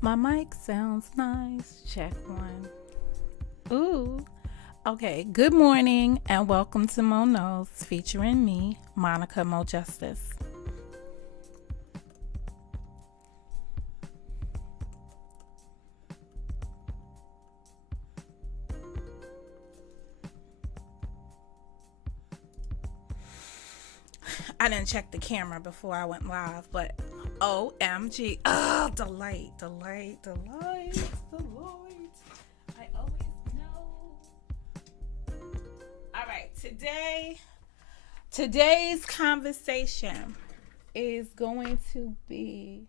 My mic sounds nice. Check one. Ooh. Okay. Good morning and welcome to Mo Knows, featuring me, Monica Mo Justice. I didn't check the camera before I went live, but OMG. Oh, delight. I always know. All right, today's conversation is going to be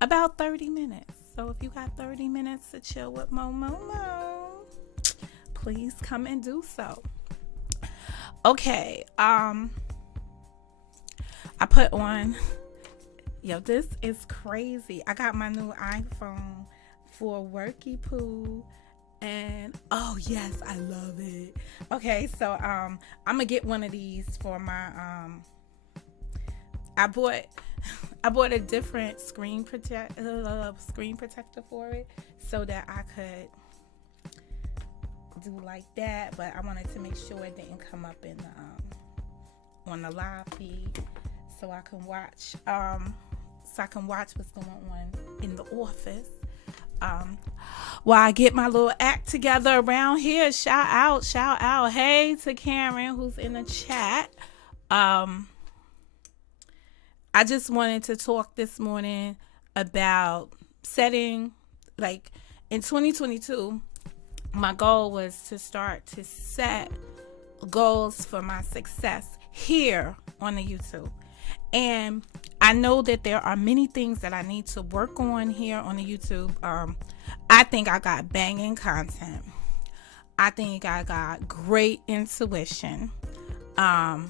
about 30 minutes. So if you got 30 minutes to chill with Mo, please come and do so. Okay, I put on, this is crazy. I got my new iPhone for Worky Poo, and oh yes, I love it. Okay, so I'm gonna get one of these for my I bought a different screen protector for it so that I could do like that, but I wanted to make sure it didn't come up in the on the live feed, so I can watch what's going on in the office while I get my little act together around here. Shout out hey to Karen who's in the chat. I just wanted to talk this morning about setting, like, in 2022 my goal was to start to set goals for my success here on the YouTube. And I know that there are many things that I need to work on here on the YouTube. I think I got banging content. I think I got great intuition. I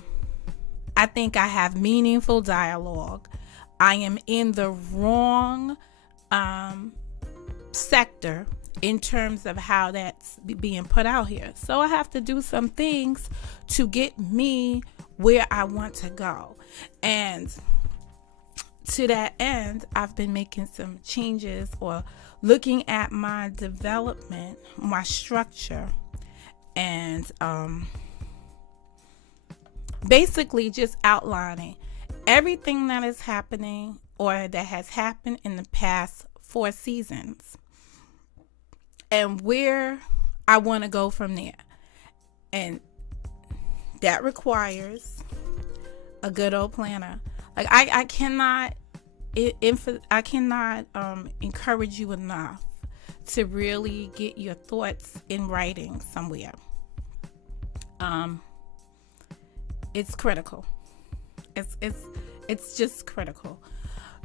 think I have meaningful dialogue. I am in the wrong sector in terms of how that's being put out here. So I have to do some things to get me where I want to go. And to that end, I've been making some changes or looking at my development, my structure, and basically just outlining everything that is happening or that has happened in the past 4 seasons and where I want to go from there. And that requires a good old planner. Like I cannot encourage you enough to really get your thoughts in writing somewhere. It's critical. It's just critical.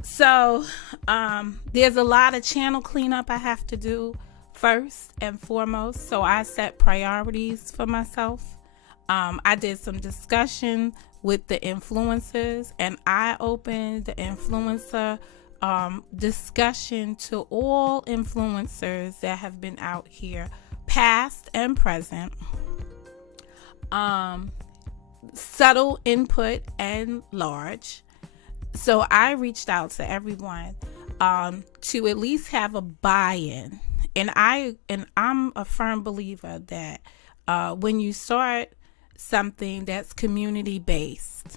So there's a lot of channel cleanup I have to do first and foremost. So I set priorities for myself. I did some discussion with the influencers, and I opened the influencer discussion to all influencers that have been out here, past and present. Subtle input and large. So I reached out to everyone to at least have a buy-in. And I'm a firm believer that when you start something that's community based,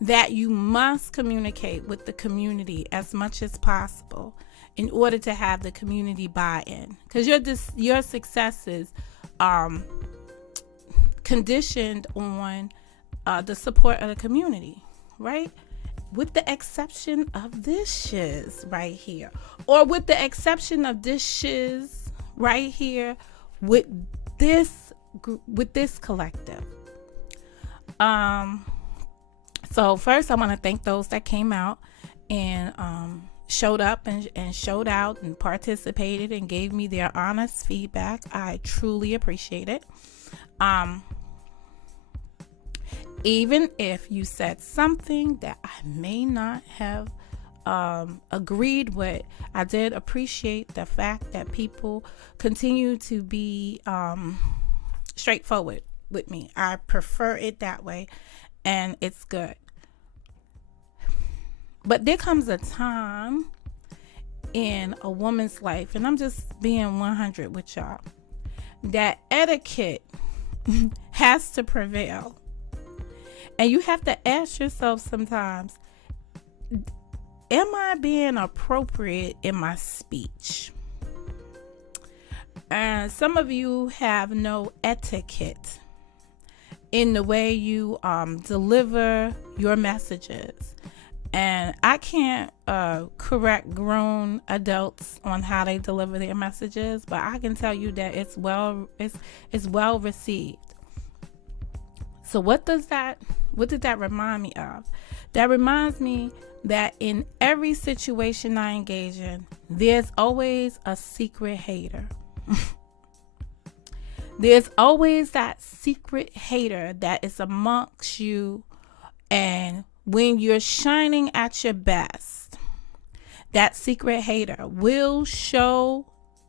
that you must communicate with the community as much as possible in order to have the community buy-in, because your success is conditioned on the support of the community, right? With the exception of this shiz right here, or with the exception of this shiz right here with this collective. So first I want to thank those that came out and showed up and showed out and participated and gave me their honest feedback. I truly appreciate it. Even if you said something that I may not have agreed with, I did appreciate the fact that people continue to be straightforward with me. I prefer it that way, and it's good. But there comes a time in a woman's life, and I'm just being 100 with y'all, that etiquette has to prevail. And you have to ask yourself sometimes, am I being appropriate in my speech? And some of you have no etiquette in the way you deliver your messages. And I can't correct grown adults on how they deliver their messages, but I can tell you that it's well received. So what did that remind me of? That reminds me that in every situation I engage in, there's always a secret hater. There's always that secret hater that is amongst you, and when you're shining at your best, that secret hater will show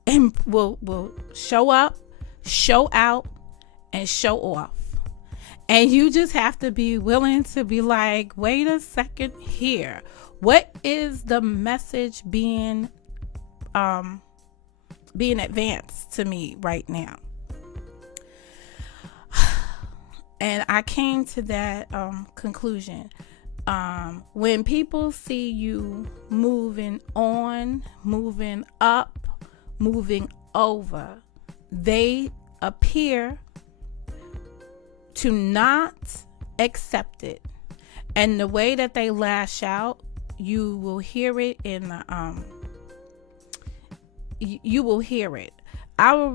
and will show up, show out, and show off. And you just have to be willing to be like, wait a second here. What is the message being advanced to me right now? And I came to that conclusion. When people see you moving on, moving up, moving over, they appear to not accept it. And the way that they lash out, you will hear it in the you will hear it. I will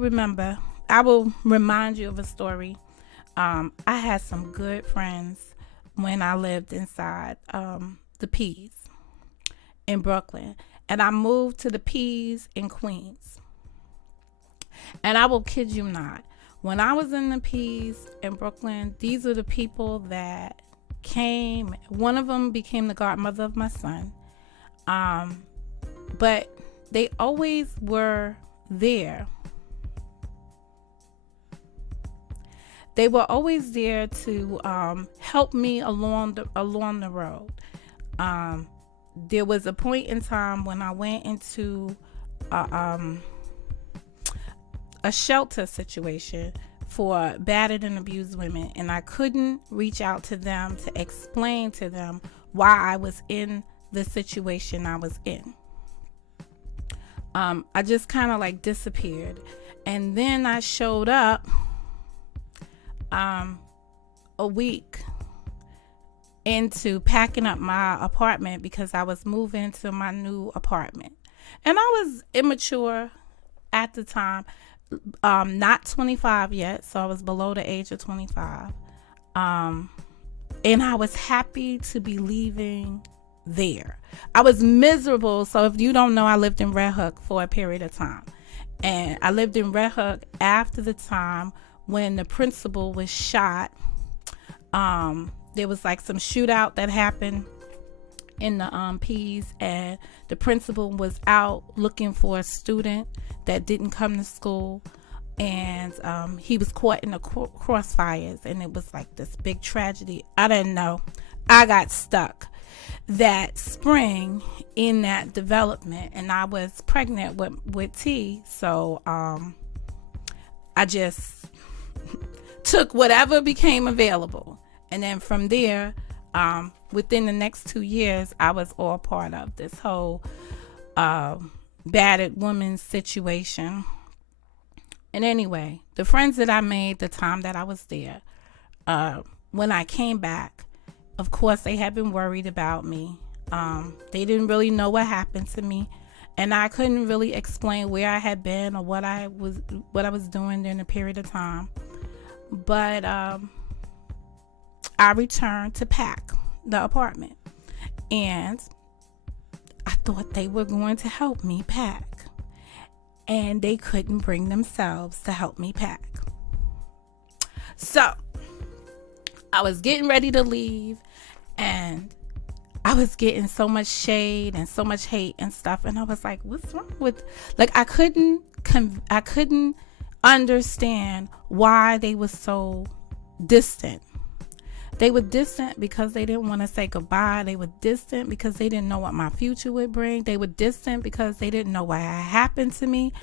remind you of a story. I had some good friends when I lived inside the P's in Brooklyn, and I moved to the P's in Queens. And I will kid you not, when I was in the P's in Brooklyn, these are the people that came. One of them became the godmother of my son, but they always were there. They were always there to help me along the road. There was a point in time when I went into a shelter situation for battered and abused women, and I couldn't reach out to them to explain to them why I was in the situation I was in. I just kind of like disappeared, and then I showed up a week into packing up my apartment because I was moving to my new apartment, and I was immature at the time, not 25 yet, so I was below the age of 25, and I was happy to be leaving there. I was miserable. So if you don't know, I lived in Red Hook for a period of time, and I lived in Red Hook after the time when the principal was shot. There was like some shootout that happened in the P's, and the principal was out looking for a student that didn't come to school, and he was caught in the crossfires, and it was like this big tragedy. I didn't know. I got stuck that spring in that development, and I was pregnant with T, so I just took whatever became available. And then from there, within the next 2 years, I was all part of this whole battered woman situation. And anyway, the friends that I made the time that I was there, when I came back, of course, they had been worried about me. They didn't really know what happened to me, and I couldn't really explain where I had been or what I was doing during a period of time. But I returned to pack the apartment, and I thought they were going to help me pack, and they couldn't bring themselves to help me pack. So I was getting ready to leave, and I was getting so much shade and so much hate and stuff, and I was like, what's wrong with, like, I couldn't understand why they were so distant. They were distant because they didn't want to say goodbye. They were distant because they didn't know what my future would bring. They were distant because they didn't know what had happened to me.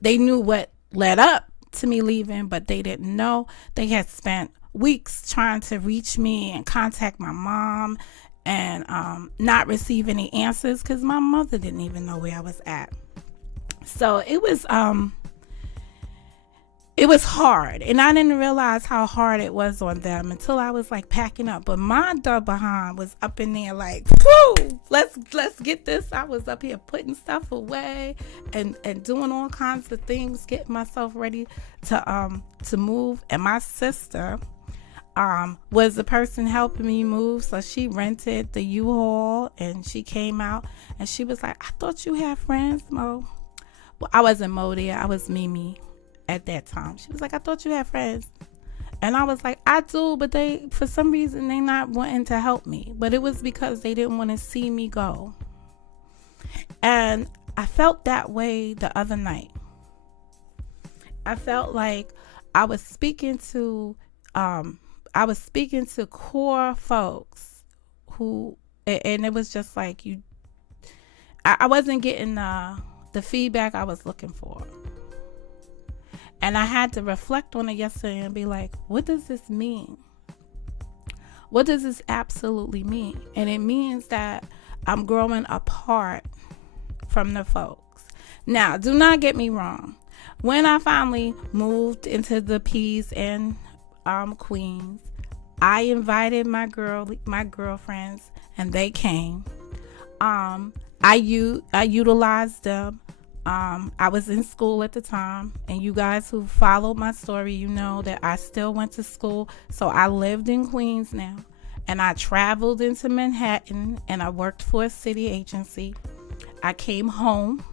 They knew what led up to me leaving, but they didn't know. They had spent weeks trying to reach me and contact my mom and not receive any answers because my mother didn't even know where I was at. So it was hard, and I didn't realize how hard it was on them until I was like packing up. But my dub behind was up in there like, whoo, let's get this. I was up here putting stuff away and doing all kinds of things, getting myself ready to move. And my sister was the person helping me move, so she rented the U-Haul and she came out and she was like, I thought you had friends, Mo. Well, I wasn't Mo there, I was Mimi at that time. She was like, I thought you had friends. And I was like, I do, but they, for some reason, they not wanting to help me. But it was because they didn't want to see me go. And I felt that way the other night. I felt like I was speaking to core folks who, and it was just like I wasn't getting the feedback I was looking for. And I had to reflect on it yesterday and be like, what does this mean? What does this absolutely mean? And it means that I'm growing apart from the folks. Now, do not get me wrong. When I finally moved into the P's in Queens, I invited my girlfriends and they came. I utilized them. I was in school at the time, and you guys who followed my story, you know that I still went to school. So I lived in Queens now, and I traveled into Manhattan, and I worked for a city agency. I came home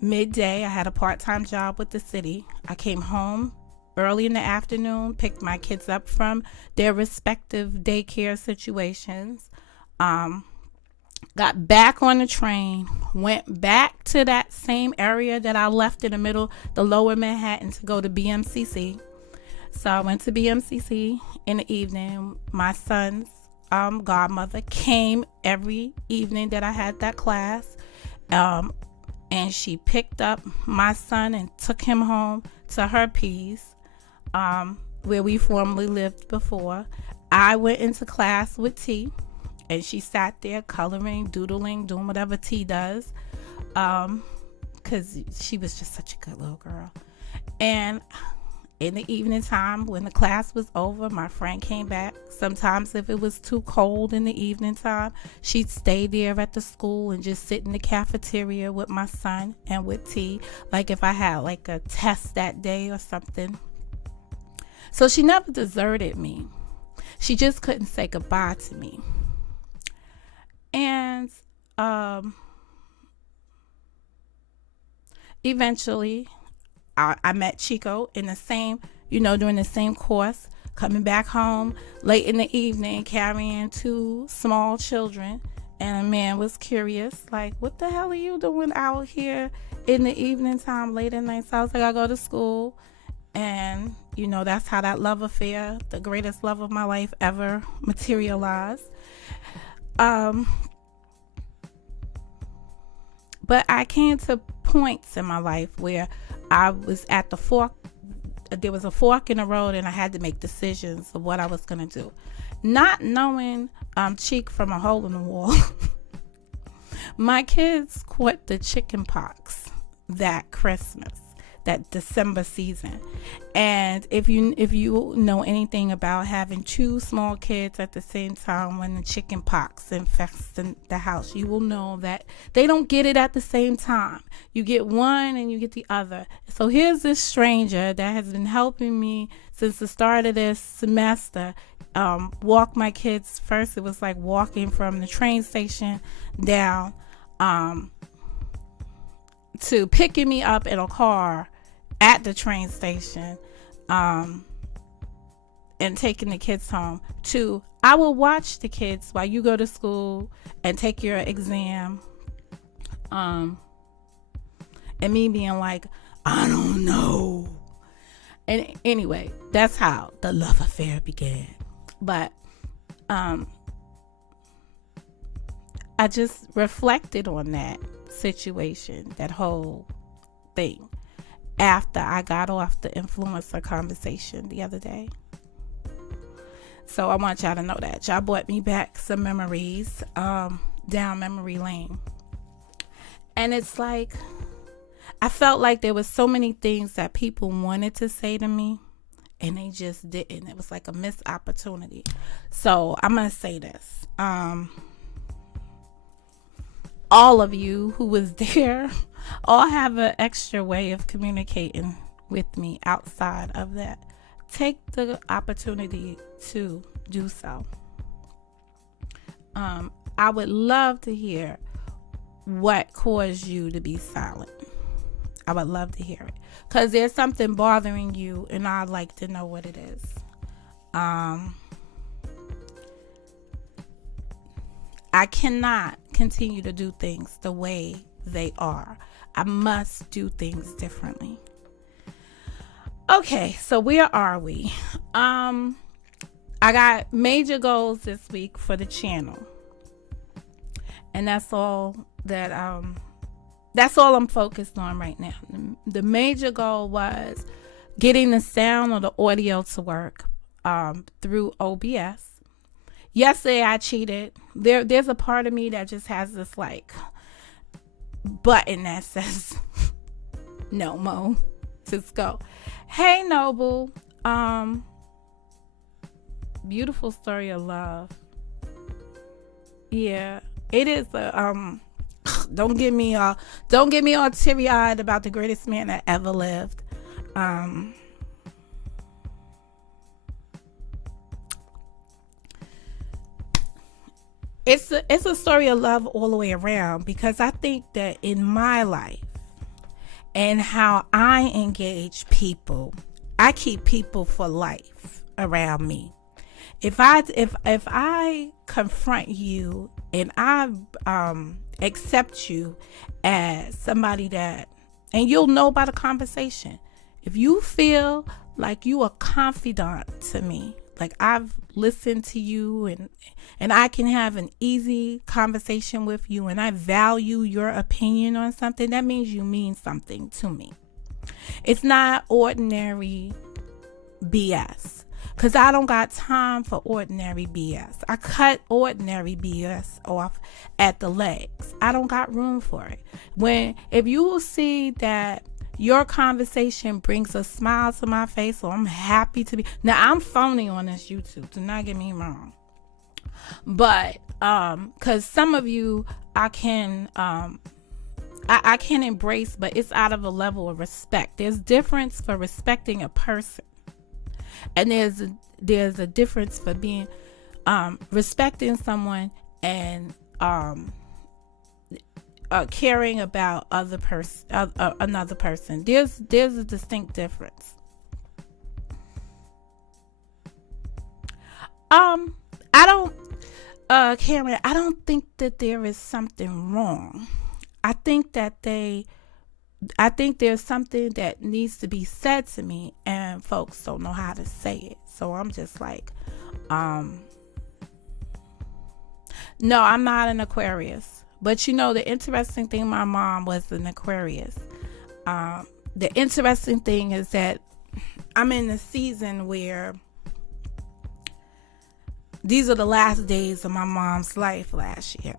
midday. I had a part-time job with the city. I came home early in the afternoon, picked my kids up from their respective daycare situations, got back on the train, went back to that same area that I left in the middle, the lower Manhattan, to go to BMCC. So I went to BMCC in the evening. My son's godmother came every evening that I had that class, and she picked up my son and took him home to her P's, where we formerly lived before. I went into class with T, and she sat there coloring, doodling, doing whatever T does, because she was just such a good little girl. And in the evening time, when the class was over, my friend came back. Sometimes if it was too cold in the evening time, she'd stay there at the school and just sit in the cafeteria with my son and with T, like if I had like a test that day or something. So she never deserted me. She just couldn't say goodbye to me. And eventually I met Chico in the same, during the same course, coming back home late in the evening, carrying 2 small children. And a man was curious, like, what the hell are you doing out here in the evening time, late at night? So I was like, I go to school. And, that's how that love affair, the greatest love of my life ever, materialized. But I came to points in my life where I was at the fork. There was a fork in the road, and I had to make decisions of what I was going to do. Not knowing Cheek from a hole in the wall, my kids caught the chicken pox that Christmas, that December season. And if you know anything about having 2 small kids at the same time when the chicken pox infects the house, you will know that they don't get it at the same time. You get one and you get the other. So here's this stranger that has been helping me since the start of this semester walk my kids. First it was like walking from the train station down to picking me up in a car at the train station and taking the kids home, to I will watch the kids while you go to school and take your exam, and me being like, I don't know. And anyway, that's how the love affair began. But I just reflected on that situation, that whole thing, after I got off the influencer conversation the other day. So I want y'all to know that. Y'all brought me back some memories down memory lane. And it's like, I felt like there was so many things that people wanted to say to me and they just didn't. It was like a missed opportunity. So I'm going to say this. All of you who was there all have an extra way of communicating with me outside of that. Take the opportunity to do so. I would love to hear what caused you to be silent. I would love to hear it, because there's something bothering you and I'd like to know what it is. I cannot continue to do things the way they are. I must do things differently. Okay, so where are we? I got major goals this week for the channel. And that's all I'm focused on right now. The major goal was getting the sound or the audio to work through OBS. Yesterday I cheated. There's a part of me that just has this like button that says no mo. Just go. Hey Noble. Beautiful story of love. Yeah, it is a don't get me all teary-eyed about the greatest man that ever lived. It's a story of love all the way around, because I think that in my life and how I engage people, I keep people for life around me. If I confront you and I accept you as somebody that, and you'll know by the conversation, if you feel like you are confidant to me, like I've listened to you and I can have an easy conversation with you and I value your opinion on something, that means you mean something to me. It's not ordinary BS, because I don't got time for ordinary BS. I cut ordinary BS off at the legs. I don't got room for it. If you will see that your conversation brings a smile to my face, so I'm happy to be. Now, I'm phony on this YouTube, do not get me wrong. But, because some of you I can embrace, but it's out of a level of respect. There's difference for respecting a person. And there's a difference for being respecting someone and caring about another person. There's a distinct difference. Karen, I don't think that there is something wrong. I think there's something that needs to be said to me and folks don't know how to say it. So I'm just like, no, I'm not an Aquarius. But you know, the interesting thing, my mom was an Aquarius. The interesting thing is that I'm in a season where these are the last days of my mom's life last year.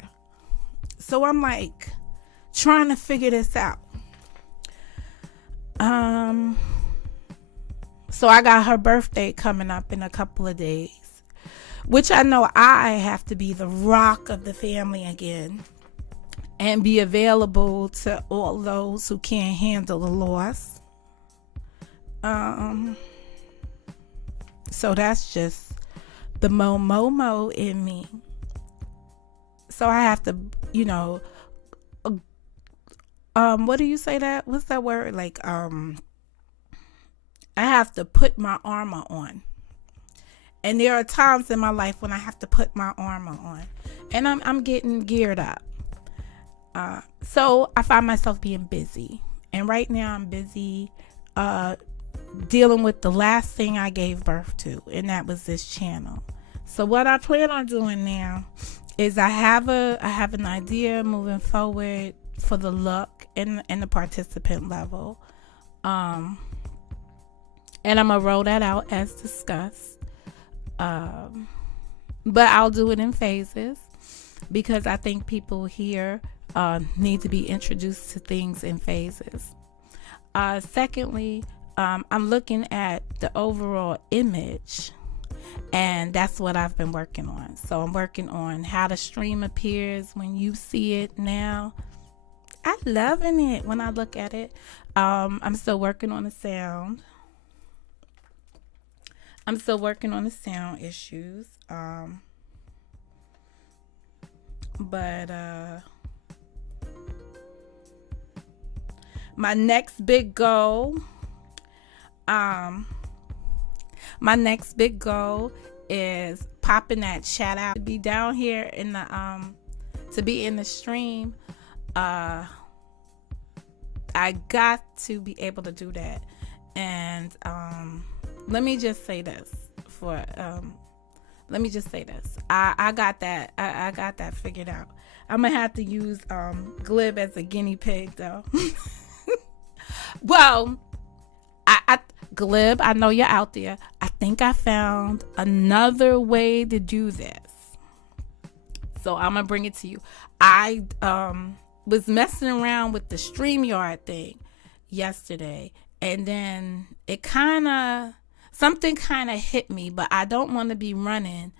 So I'm like trying to figure this out. So I got her birthday coming up in a couple of days, which I know I have to be the rock of the family again and be available to all those who can't handle the loss. So that's just the mo in me. So I have to, what do you say that? What's that word? Like, I have to put my armor on. And there are times in my life when I have to put my armor on. And I'm getting geared up. So I find myself being busy. And right now I'm busy dealing with the last thing I gave birth to, and that was this channel. So what I plan on doing now is I have an idea moving forward for the look and the participant level. And I'm gonna roll that out as discussed. But I'll do it in phases because I think people here need to be introduced to things in phases. Secondly, I'm looking at the overall image, and that's what I've been working on. So I'm working on how the stream appears when you see it now. I'm loving it when I look at it. I'm still working on the sound. I'm still working on the sound issues. But my next big goal is popping that chat out, to be down here in the to be in the stream. I got to be able to do that. And let me just say this I got that. I got that figured out. I'm gonna have to use Glib as a guinea pig though. Well, Glib, I know you're out there. I think I found another way to do this. So I'm gonna bring it to you. I was messing around with the StreamYard thing yesterday, and then something kind of hit me, but I don't want to be running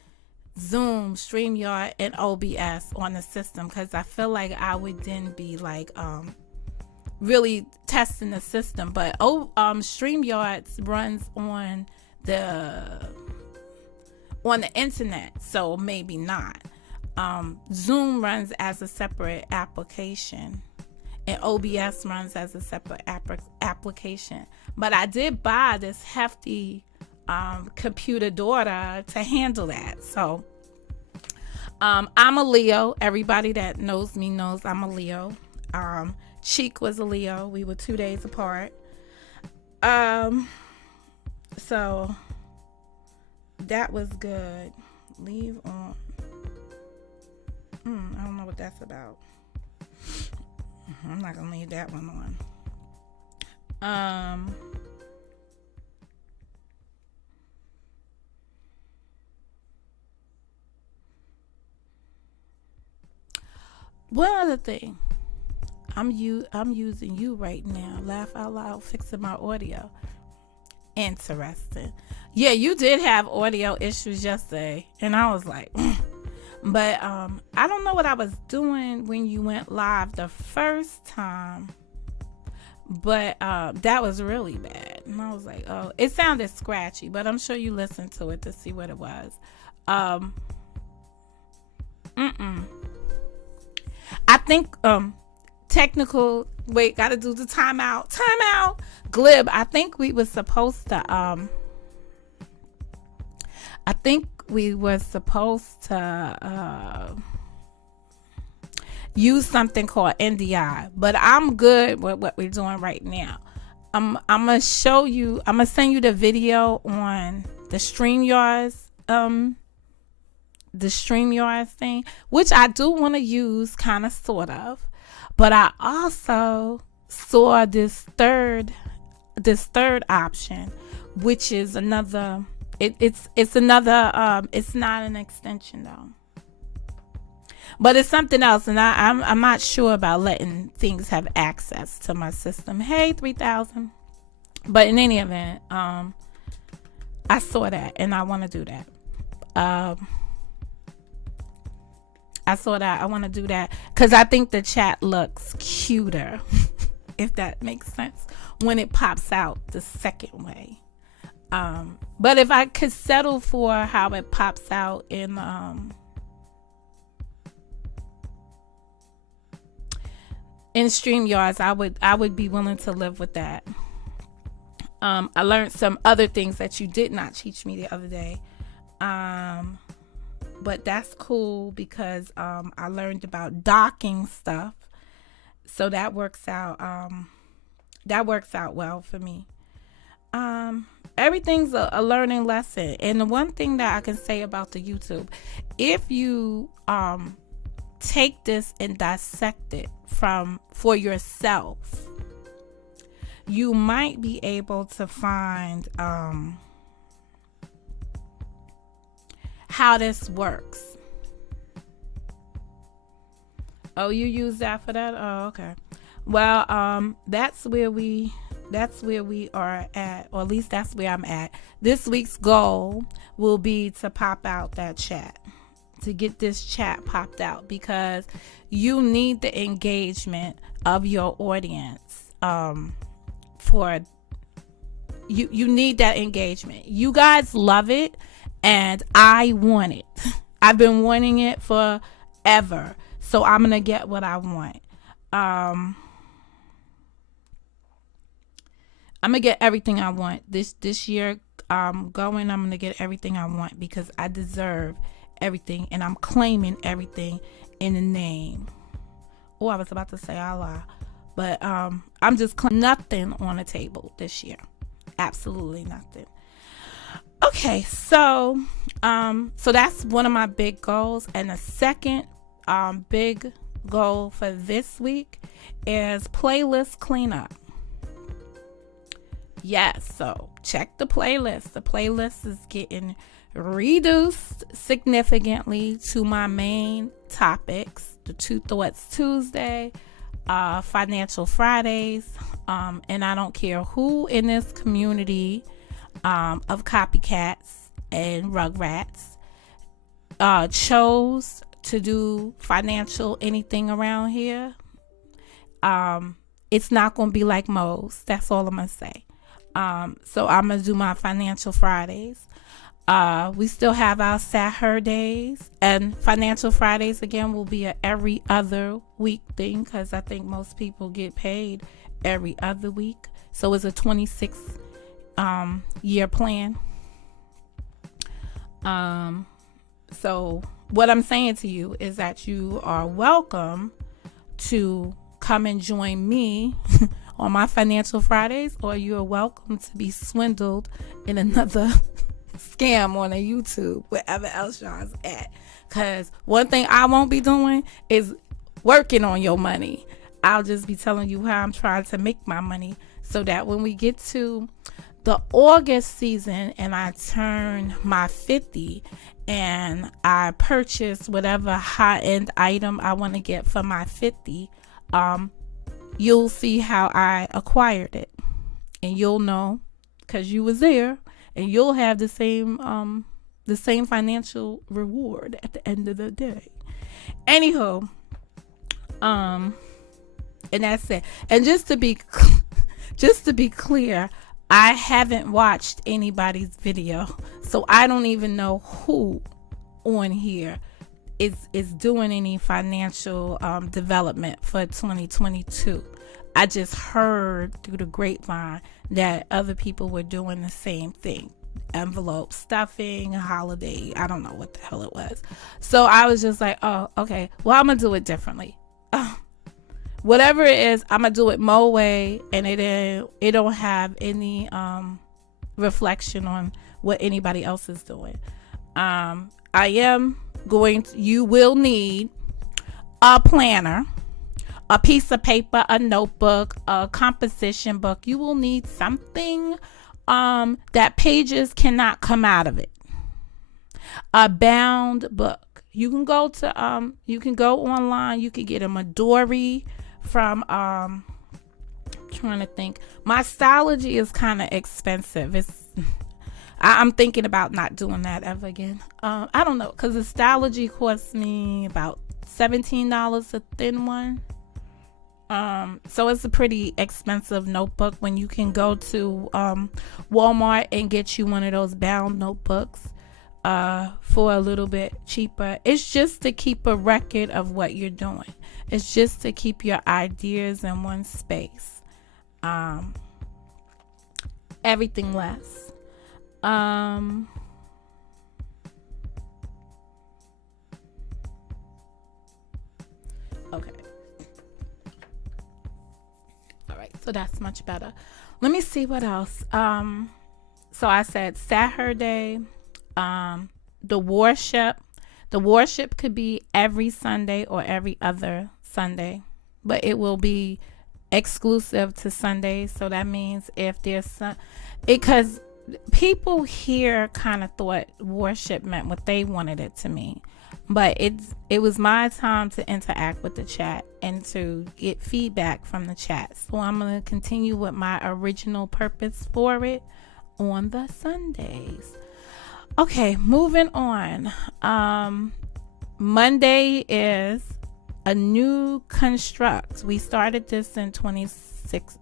Zoom, StreamYard, and OBS on the system because I feel like I would then be like really testing the system. But StreamYard runs on the internet, so maybe not. Zoom runs as a separate application, and OBS runs as a separate application. But I did buy this hefty computer daughter to handle that. So I'm a Leo. Everybody that knows me knows I'm a Leo. Cheek was a Leo. We were 2 days apart. So that was good. Leave on. I don't know what that's about. I'm not gonna leave that one on. One other thing, I'm using you right now. Laugh out loud, fixing my audio. Interesting. Yeah, you did have audio issues yesterday, and I was like, but I don't know what I was doing when you went live the first time, but that was really bad, and I was like, oh, it sounded scratchy, but I'm sure you listened to it to see what it was. I think technical. Wait, gotta do the timeout. Glib, I think we were supposed to use something called NDI, but I'm good with what we're doing right now. I'm gonna show you. I'm gonna send you the video on the StreamYard thing, which I do want to use, kind of, sort of. But I also saw this third option, which is another. It's another. It's not an extension though, but it's something else, and I'm not sure about letting things have access to my system. Hey, 3000. But in any event, I saw that, and I want to do that. I want to do that because I think the chat looks cuter, if that makes sense, when it pops out the second way. But if I could settle for how it pops out in StreamYards, I would be willing to live with that. I learned some other things that you did not teach me the other day. But that's cool because I learned about docking stuff, so that works out well for me. everything's a learning lesson. And the one thing that I can say about the YouTube, if you take this and dissect it for yourself, you might be able to find how this works. Oh, you use that for that? Oh, okay. Well, that's where we are at, or at least that's where I'm at. This week's goal will be to pop out that chat, to get this chat popped out, because you need the engagement of your audience. For you need that engagement. You guys love it, and I want it. I've been wanting it forever, so I'm gonna get what I want. I'm gonna get everything I want this year. I'm gonna get everything I want, because I deserve everything, and I'm claiming everything in the name. Oh, I was about to say Allah, but I'm just claiming nothing on the table this year. Absolutely nothing. Okay, so that's one of my big goals, and the second big goal for this week is playlist cleanup. Yes, so check the playlist. The playlist is getting reduced significantly to my main topics: the Two Thoughts Tuesday, Financial Fridays, and I don't care who in this community of copycats and rugrats chose to do financial anything around here. It's not going to be like Mo's. That's all I'm going to say. So I'm going to do my Financial Fridays. We still have our Saturdays, and Financial Fridays again will be a every other week thing, because I think most people get paid every other week. So it's a 26 year plan. So what I'm saying to you is that you are welcome to come and join me on my Financial Fridays, or you are welcome to be swindled in another scam on a YouTube, wherever else y'all's at. Because one thing I won't be doing is working on your money. I'll just be telling you how I'm trying to make my money, so that when we get to the August season and I turn my 50 and I purchase whatever high-end item I want to get for my 50, you'll see how I acquired it, and you'll know, because you was there, and you'll have the same financial reward at the end of the day. Anywho, and that's it. And just to be clear, I haven't watched anybody's video, so I don't even know who on here is doing any financial development for 2022. I just heard through the grapevine that other people were doing the same thing. Envelope stuffing, holiday, I don't know what the hell it was. So I was just like, oh, okay, well, I'm gonna do it differently. Whatever it is, I'm gonna do it my way, and it don't have any reflection on what anybody else is doing. You will need a planner, a piece of paper, a notebook, a composition book. You will need something that pages cannot come out of it. A bound book. You can go online. You can get a Midori from trying to think. My Stylogy is kind of expensive. I'm thinking about not doing that ever again. I don't know, because the Stylogy costs me about $17 a thin one. So it's a pretty expensive notebook when you can go to Walmart and get you one of those bound notebooks for a little bit cheaper. It's just to keep a record of what you're doing. It's just to keep your ideas in one space. Everything less. Okay. So that's much better. Let me see what else. So I said Saturday, the worship. The worship could be every Sunday or every other Sunday, but it will be exclusive to Sundays. So that means if there's because people here kind of thought worship meant what they wanted it to mean, but it was my time to interact with the chat and to get feedback from the chat. So I'm going to continue with my original purpose for it on the Sundays. Okay, moving on. Monday is a new construct. We started this in 26.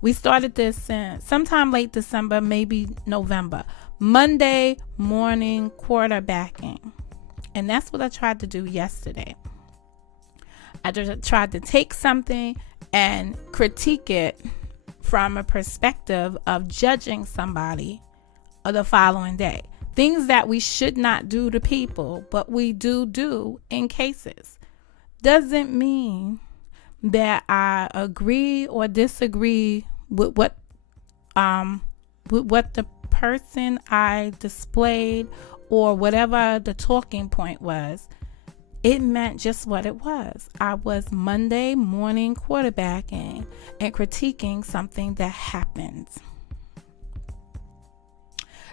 We started this in sometime late December, maybe November. Monday morning quarterbacking. And that's what I tried to do yesterday. I just tried to take something and critique it from a perspective of judging somebody the following day. Things that we should not do to people, but we do in cases. Doesn't mean that I agree or disagree with what the person I displayed or whatever the talking point was. It meant just what it was. I was Monday morning quarterbacking and critiquing something that happened.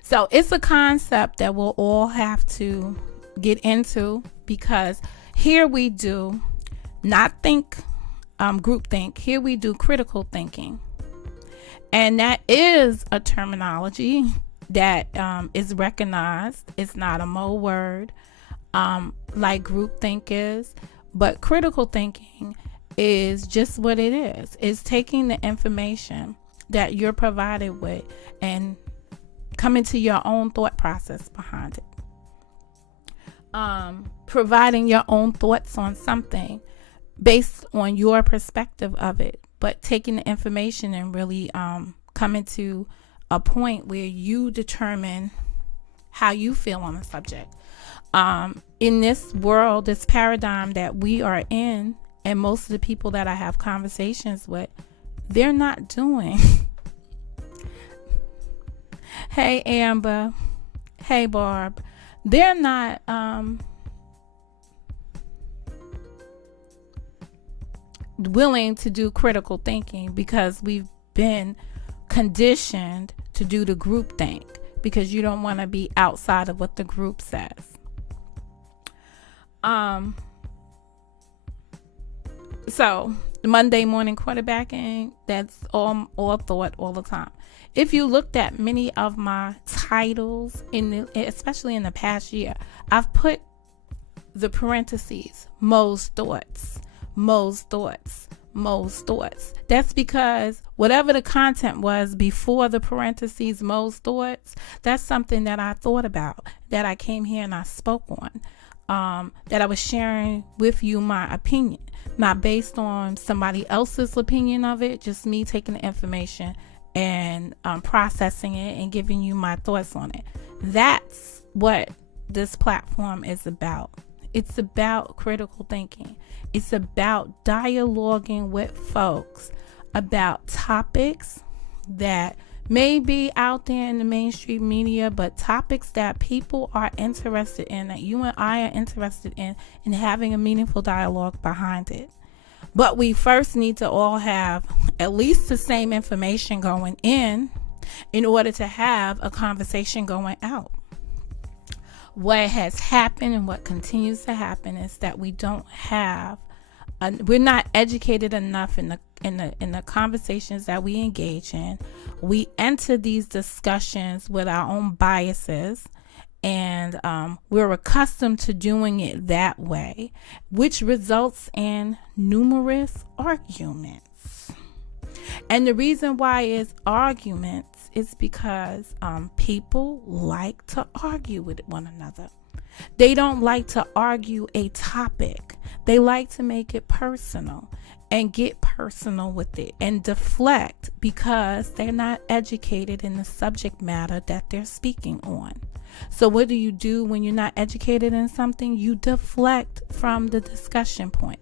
So it's a concept that we'll all have to get into, because here we do not think group think. Here we do critical thinking. And that is a terminology that is recognized. It's not a mo word like group think is, but critical thinking is just what it is. It's taking the information that you're provided with and coming to your own thought process behind it. Providing your own thoughts on something based on your perspective of it, but taking the information and really coming to a point where you determine how you feel on the subject. In this world, this paradigm that we are in, and most of the people that I have conversations with, they're not doing. Hey, Amber. Hey, Barb. They're not willing to do critical thinking because we've been conditioned to do the group think, because you don't want to be outside of what the group says. So the Monday morning quarterbacking, that's all thought all the time. If you looked at many of my titles, especially in the past year, I've put the parentheses, Mo's thoughts, Mo's thoughts, Mo's thoughts. That's because whatever the content was before the parentheses, Mo's thoughts, that's something that I thought about, that I came here and I spoke on, that I was sharing with you my opinion, not based on somebody else's opinion of it, just me taking the information and processing it and giving you my thoughts on it. That's what this platform is about. It's about critical thinking. It's about dialoguing with folks about topics that may be out there in the mainstream media, but topics that people are interested in, that you and I are interested in, and having a meaningful dialogue behind it. But we first need to all have at least the same information going in order to have a conversation going out. What has happened and what continues to happen is that we don't have, we're not educated enough in the conversations that we engage in. We enter these discussions with our own biases, and we're accustomed to doing it that way, which results in numerous arguments. And the reason why it's arguments is because people like to argue with one another. They don't like to argue a topic. They like to make it personal and get personal with it and deflect, because they're not educated in the subject matter that they're speaking on. So what do you do when you're not educated in something? You deflect from the discussion point.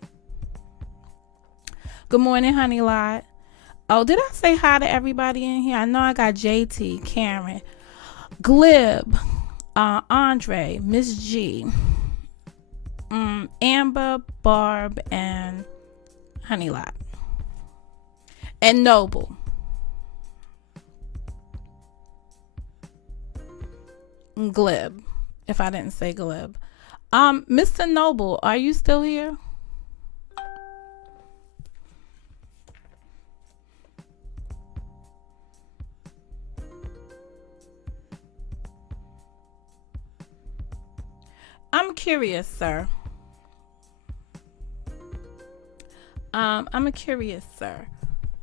Good morning, Honey Lot. Oh, did I say hi to everybody in here? I know I got JT, Karen, Glib, Andre, Miss G, Amber, Barb, and Honeylot, and Noble. Glib, if I didn't say Glib. Mr. Noble, are you still here? I'm curious, sir. I'm curious, sir.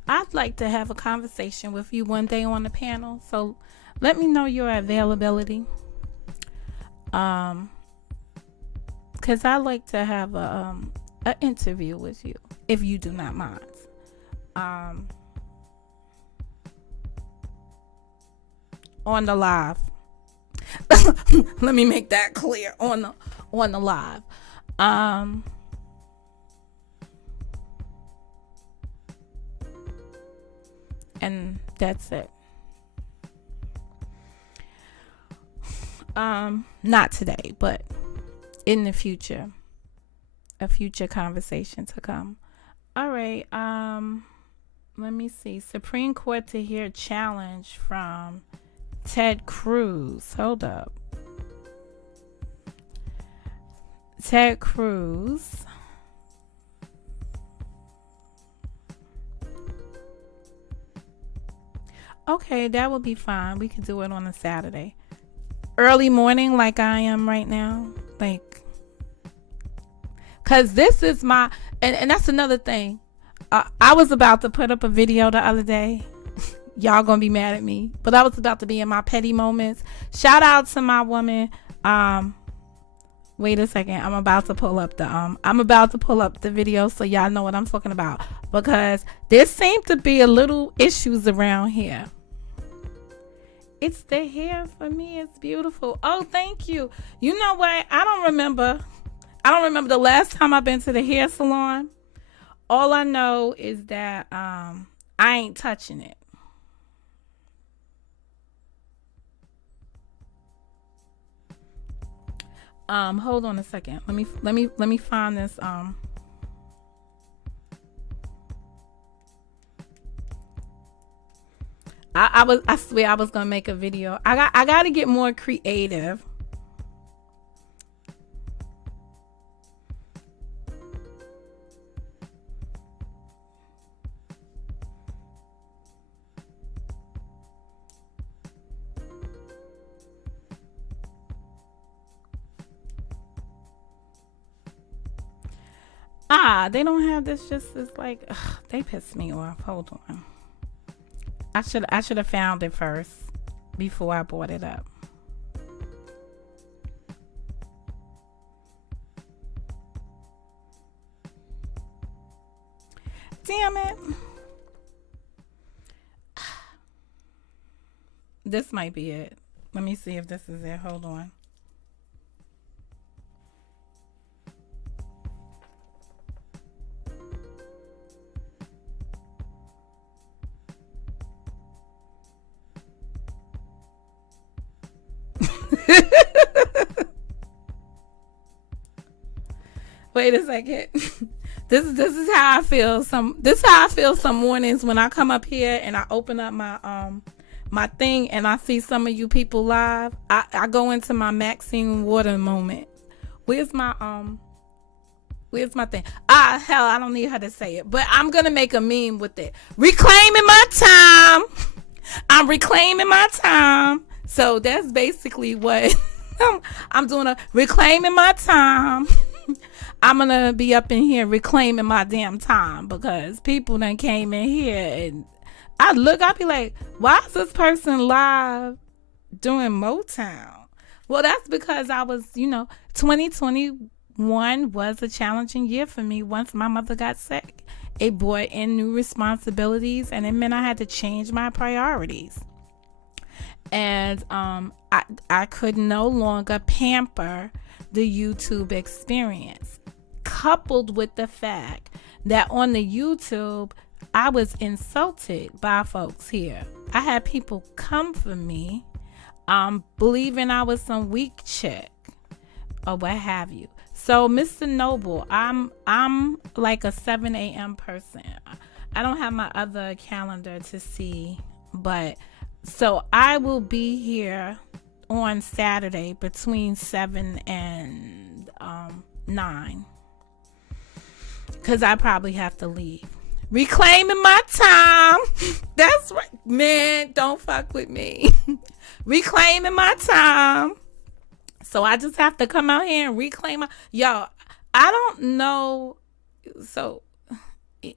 I'd like to have a conversation with you one day on the panel. So let me know your availability. Cause I'd like to have an interview with you, if you do not mind. On the live. Let me make that clear on the live. And that's it. Not today, but in the future. A future conversation to come. All right. Let me see. Supreme Court to hear challenge from Ted Cruz. Hold up. Ted Cruz. Okay, that would be fine. We could do it on a Saturday. Early morning like I am right now. Like, cause this is my, and that's another thing. I was about to put up a video the other day. Y'all gonna be mad at me, but I was about to be in my petty moments. Shout out to my woman. Wait a second. I'm about to pull up the video so y'all know what I'm talking about, because there seem to be a little issues around here. It's the hair for me. It's beautiful. Oh, thank you. You know what? I don't remember the last time I've been to the hair salon. All I know is that I ain't touching it. Hold on a second. Let me find this. I swear I was gonna make a video. I gotta get more creative. They don't have this. Just as like, they pissed me off. Hold on. I should have found it first before I brought it up. Damn it. This might be it. Let me see if this is it. Hold on. Wait a second. This is how I feel. This is how I feel some mornings when I come up here and I open up my thing and I see some of you people live. I go into my Maxine Water moment. Where's my thing? Hell, I don't need her to say it, but I'm gonna make a meme with it. Reclaiming my time. I'm reclaiming my time. So that's basically what I'm doing. Reclaiming my time. I'm gonna be up in here reclaiming my damn time, because people done came in here and I be like, why is this person live doing Motown? Well, that's because I was, 2021 was a challenging year for me. Once my mother got sick, it brought in new responsibilities, and it meant I had to change my priorities. And I could no longer pamper the YouTube experience, coupled with the fact that on the YouTube, I was insulted by folks here. I had people come for me, believing I was some weak chick or what have you. So, Mr. Noble, I'm like a 7 a.m. person. I don't have my other calendar to see, but so I will be here on Saturday between 7 and 9, because I probably have to leave. Reclaiming my time. That's right, man. Don't fuck with me. Reclaiming my time. So I just have to come out here and reclaim my. Yo, I don't know. So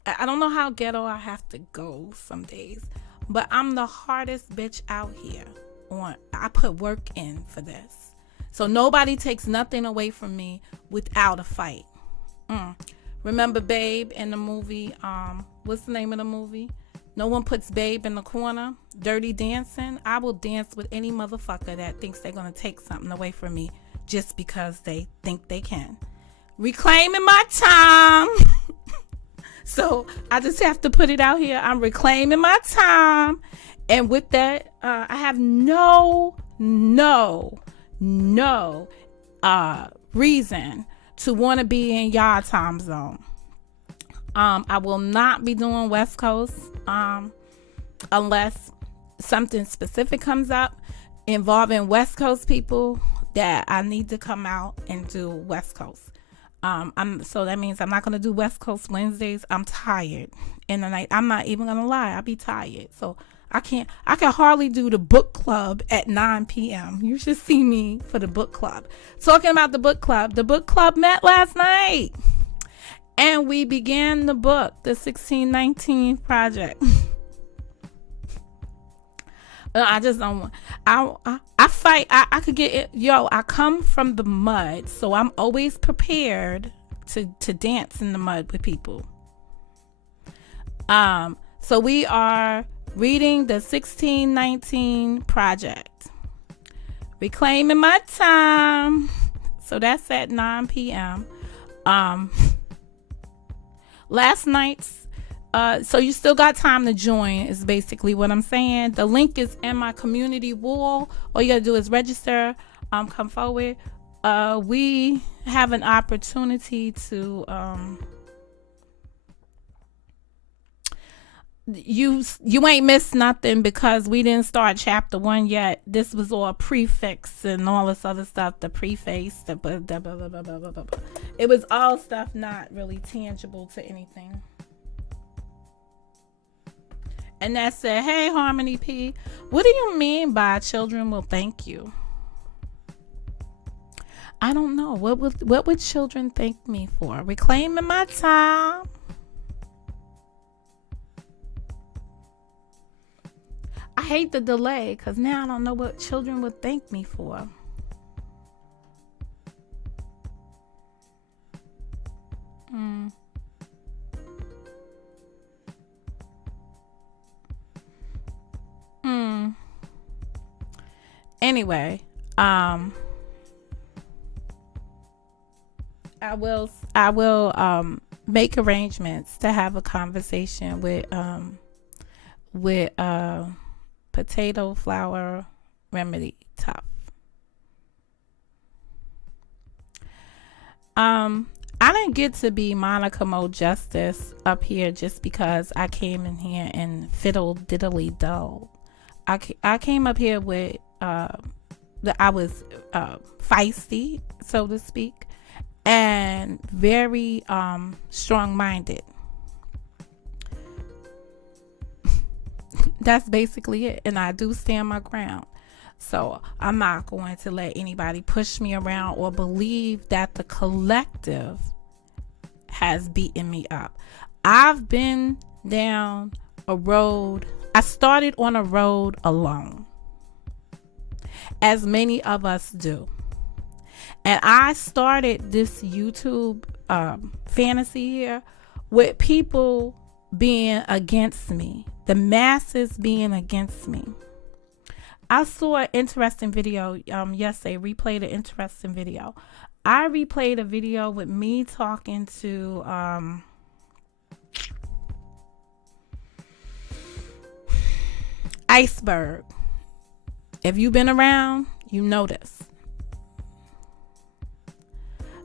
I don't know how ghetto I have to go some days, but I'm the hardest bitch out here. I put work in for this. So nobody takes nothing away from me without a fight. Remember Babe in the movie? What's the name of the movie? No one puts Babe in the corner. Dirty Dancing. I will dance with any motherfucker that thinks they're gonna take something away from me just because they think they can. Reclaiming my time. So I just have to put it out here. I'm reclaiming my time. And with that, I have no reason to want to be in y'all time zone. I will not be doing West Coast unless something specific comes up involving West Coast people that I need to come out and do West Coast. So that means I'm not going to do West Coast Wednesdays. I'm tired in the night. I'm not even going to lie. I'll be tired. So I can hardly do the book club at 9 p.m. You should see me for the book club. Talking about the book club met last night. And we began the book, the 1619 Project. I just don't want. I fight. I could get it. Yo, I come from the mud, so I'm always prepared to dance in the mud with people. So we are reading the 1619 Project. Reclaiming my time. So that's at 9 p.m. Last night's so you still got time to join is basically what I'm saying. The link is in my community wall. All you gotta do is register, come forward. We have an opportunity to you ain't missed nothing because we didn't start chapter 1 yet. This was all prefix and all this other stuff, the preface, the blah, blah, blah, blah, blah, blah, blah. It was all stuff not really tangible to anything. And that said, hey, Harmony P, what do you mean by children will thank you? I don't know. What would children thank me for? Reclaiming my time. I hate the delay because now I don't know what children would thank me for. Anyway, I will make arrangements to have a conversation with Potato Flower Remedy Top. I didn't get to be Monica Mo Justice up here just because I came in here and fiddle diddly do. I came up here with I was feisty, so to speak, and very strong-minded. That's basically it, and I do stand my ground. So I'm not going to let anybody push me around or believe that the collective has beaten me up. I've been down a road. I started on a road alone, as many of us do. And I started this YouTube fantasy here with people being against me, the masses being against me. I saw an interesting video yesterday, replayed an interesting video. I replayed a video with me talking to Iceberg. If you've been around, you know this.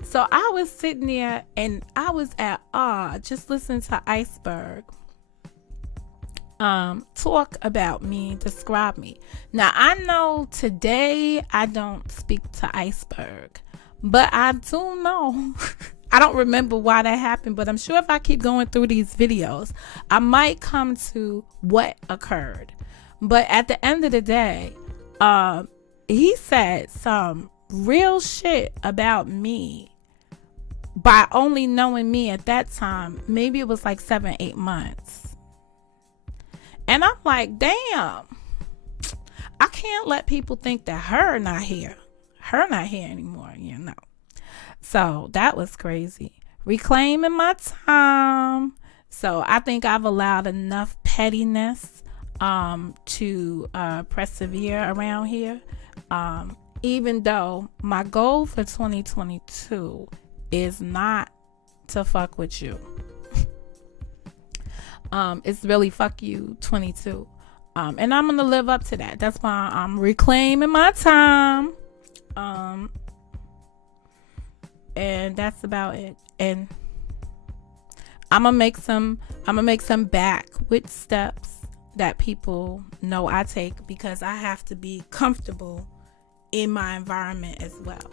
So I was sitting there and I was at awe just listening to Iceberg talk about me, describe me. Now I know today I don't speak to Iceberg, but I do know I don't remember why that happened, but I'm sure if I keep going through these videos, I might come to what occurred. But at the end of the day, he said some real shit about me by only knowing me at that time. Maybe it was like 7-8 months. And I'm like, damn, I can't let people think that her not here anymore, you know. So that was crazy. Reclaiming my time. So I think I've allowed enough pettiness to persevere around here. Even though my goal for 2022 is not to fuck with you. It's really fuck you 22. And I'm gonna live up to that. That's why I'm reclaiming my time. And that's about it. And I'm gonna make some backward steps that people know I take, because I have to be comfortable in my environment as well.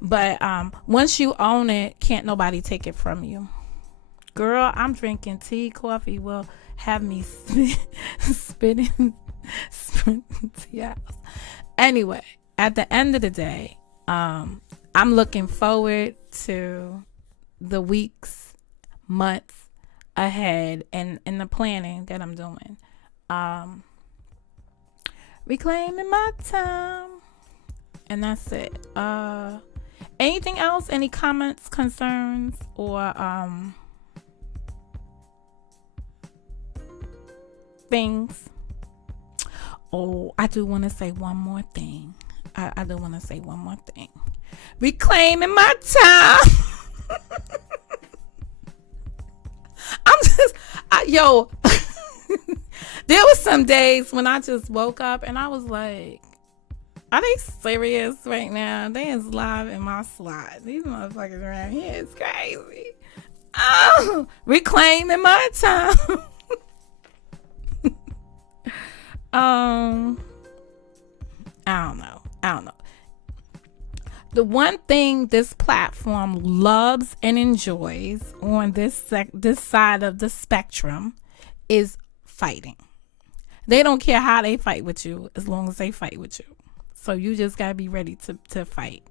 But once you own it, can't nobody take it from you. Girl, I'm drinking tea. Coffee will have me spitting tea out. Anyway, at the end of the day, I'm looking forward to the weeks, months ahead, and the planning that I'm doing. Reclaiming my time. And that's it. Anything else? Any comments, concerns, or things? Oh, I do want to say one more thing. I do want to say one more thing. Reclaiming my time. Yo, there was some days when I just woke up and I was like, are they serious right now? They is live in my slide. These motherfuckers around here is crazy. Oh, reclaiming my time. I don't know. The one thing this platform loves and enjoys on this side of the spectrum is fighting. They don't care how they fight with you, as long as they fight with you. So you just gotta be ready to fight.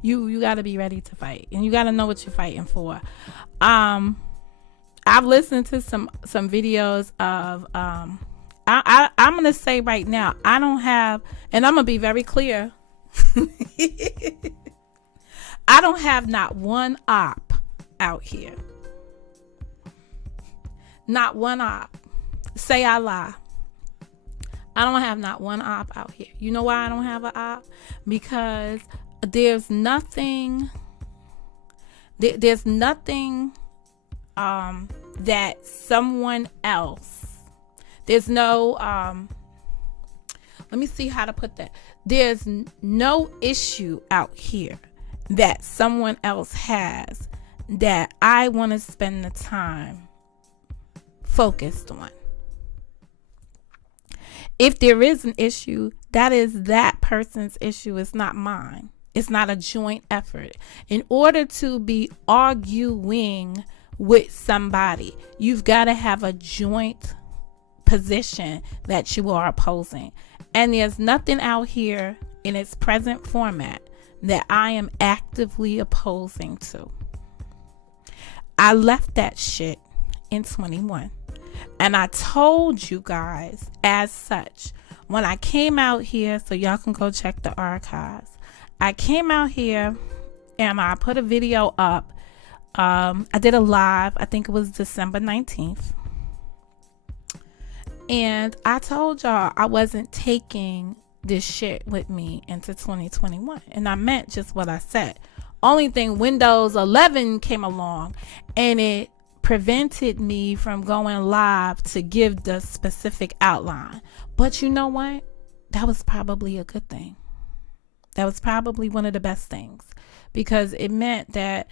You gotta be ready to fight, and you gotta know what you're fighting for. I've listened to some videos of I'm gonna say right now, I don't have, and I'm gonna be very clear. I don't have not one op out here. Not one op. Say I lie. I don't have not one op out here. You know why I don't have an op? Because there's nothing that someone else, there's no let me see how to put that. There's no issue out here that someone else has that I want to spend the time focused on. If there is an issue, that is that person's issue. It's not mine. It's not a joint effort. In order to be arguing with somebody, you've got to have a joint position that you are opposing. And there's nothing out here in its present format that I am actively opposing to. I left that shit in 21. And I told you guys as such when I came out here, so y'all can go check the archives. I came out here and I put a video up. I did a live, I think it was December 19th. And I told y'all I wasn't taking this shit with me into 2021. And I meant just what I said. Only thing, Windows 11 came along and it prevented me from going live to give the specific outline. But you know what? That was probably a good thing. That was probably one of the best things, because it meant that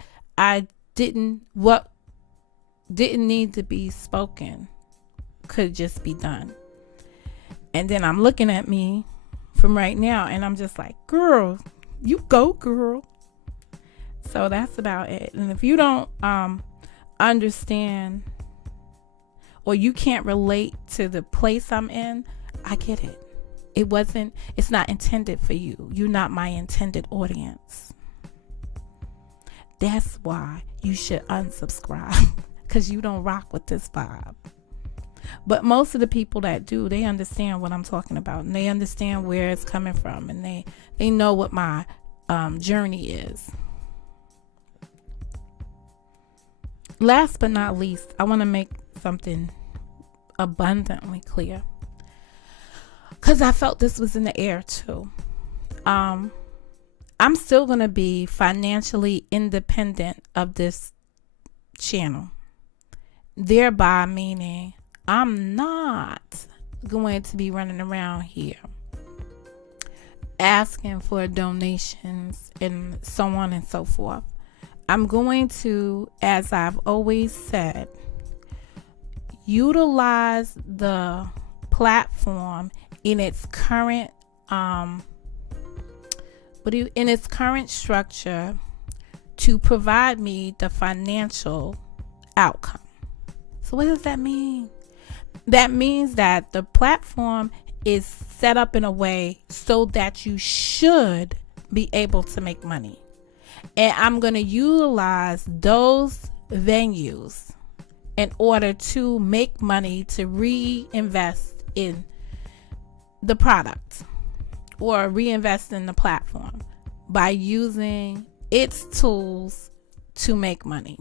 what didn't need to be spoken could just be done. And then I'm looking at me from right now and I'm just like, girl, you go, girl. So that's about it. And if you don't understand, or you can't relate to the place I'm in, I get it. It's not intended for you. You're not my intended audience. That's why you should unsubscribe, because you don't rock with this vibe. But most of the people that do, they understand what I'm talking about, and they understand where it's coming from, and they know what my journey is. Last but not least, I want to make something abundantly clear, because I felt this was in the air too. I'm still going to be financially independent of this channel, thereby meaning I'm not going to be running around here asking for donations and so on and so forth. I'm going to, as I've always said, utilize the platform in its current structure to provide me the financial outcome. So what does that mean? That means that the platform is set up in a way so that you should be able to make money. And I'm going to utilize those venues in order to make money to reinvest in the product or reinvest in the platform by using its tools to make money.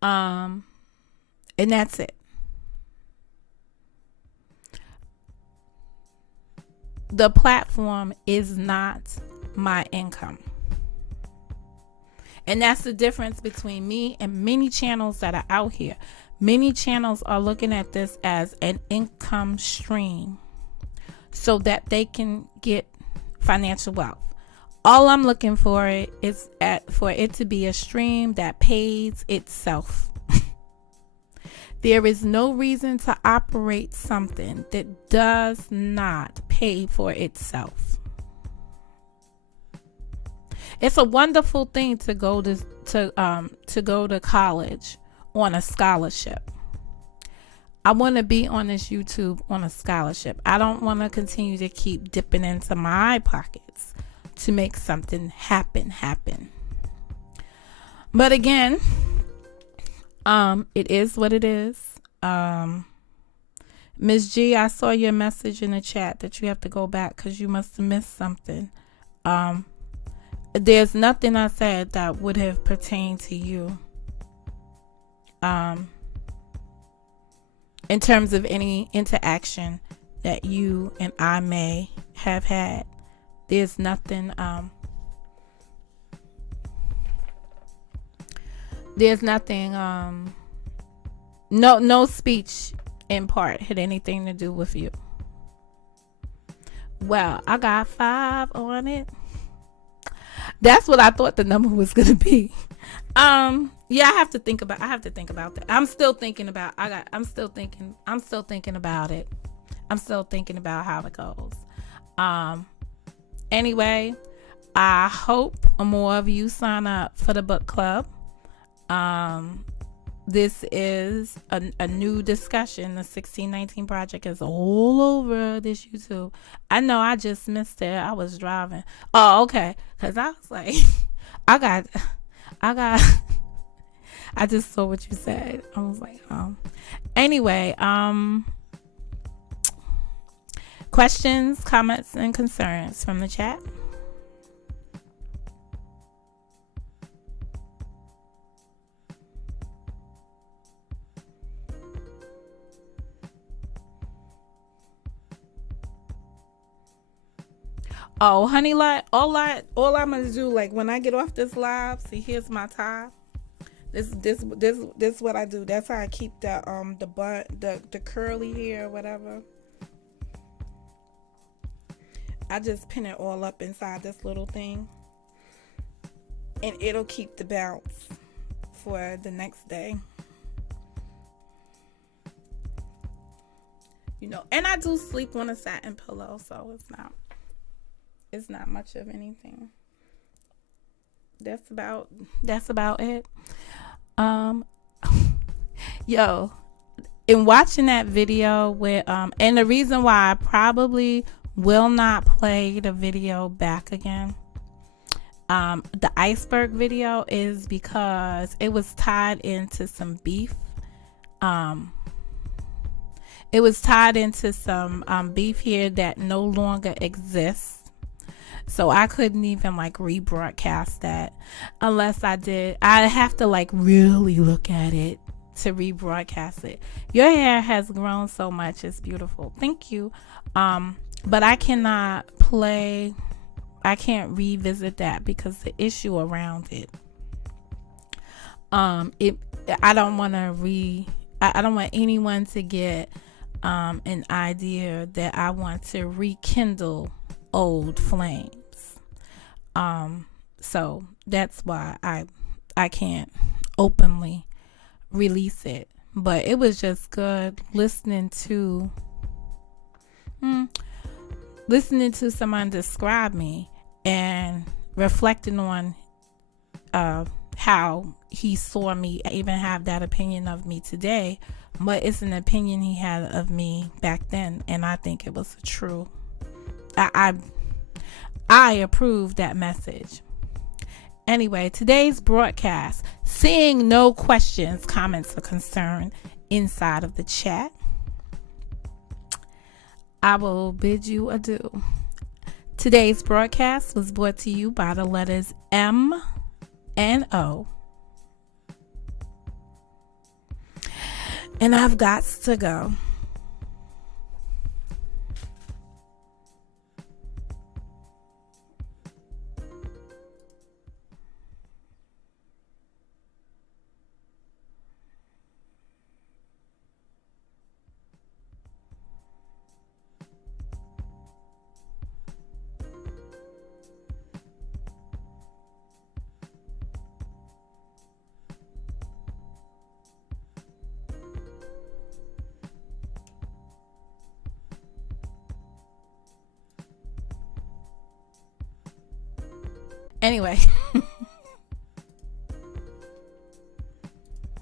And that's it. The platform is not my income. And that's the difference between me and many channels that are out here. Many channels are looking at this as an income stream so that they can get financial wealth. All I'm looking for is for it to be a stream that pays itself. There is no reason to operate something that does not pay for itself. It's a wonderful thing to go to college on a scholarship. I want to be on this YouTube on a scholarship. I don't want to continue to keep dipping into my pockets to make something happen. But again, it is what it is. Ms. G, I saw your message in the chat that you have to go back because you must have missed something. There's nothing I said that would have pertained to you. In terms of any interaction that you and I may have had, there's nothing. There's nothing. No speech in part had anything to do with you. Well, I got 5 on it. That's what I thought the number was gonna be. Yeah, I have to think about that. I'm still thinking about it. I'm still thinking about how it goes. Anyway, I hope more of you sign up for the book club. This is a new discussion. The 1619 Project is all over this YouTube. I know I just missed it. I was driving. Oh, okay. Because I was like, I just saw what you said. I was like, oh. Anyway, questions, comments, and concerns from the chat? Oh, honey, all I'm gonna do, like when I get off this live, see, here's my tie. This what I do. That's how I keep the bun, the curly hair, whatever. I just pin it all up inside this little thing, and it'll keep the bounce for the next day. And I do sleep on a satin pillow, so it's not much of anything. That's about it. Um Yo, in watching that video with and the reason why I probably will not play the video back again, the iceberg video, is because it was tied into some beef. It was tied into some beef here that no longer exists. So I couldn't even like rebroadcast that unless I did. I have to like really look at it to rebroadcast it. Your hair has grown so much. It's beautiful. Thank you. But I cannot play. I can't revisit that because the issue around it. I don't want to I don't want anyone to get an idea that I want to rekindle old flames. So that's why I can't openly release it. But it was just good listening to someone describe me and reflecting on how he saw me even have that opinion of me today. But it's an opinion he had of me back then, and I think it was true. I approve that message. Anyway, today's broadcast, seeing no questions, comments, or concern inside of the chat, I will bid you adieu. Today's broadcast was brought to you by the letters M and O. And I've got to go. Anyway.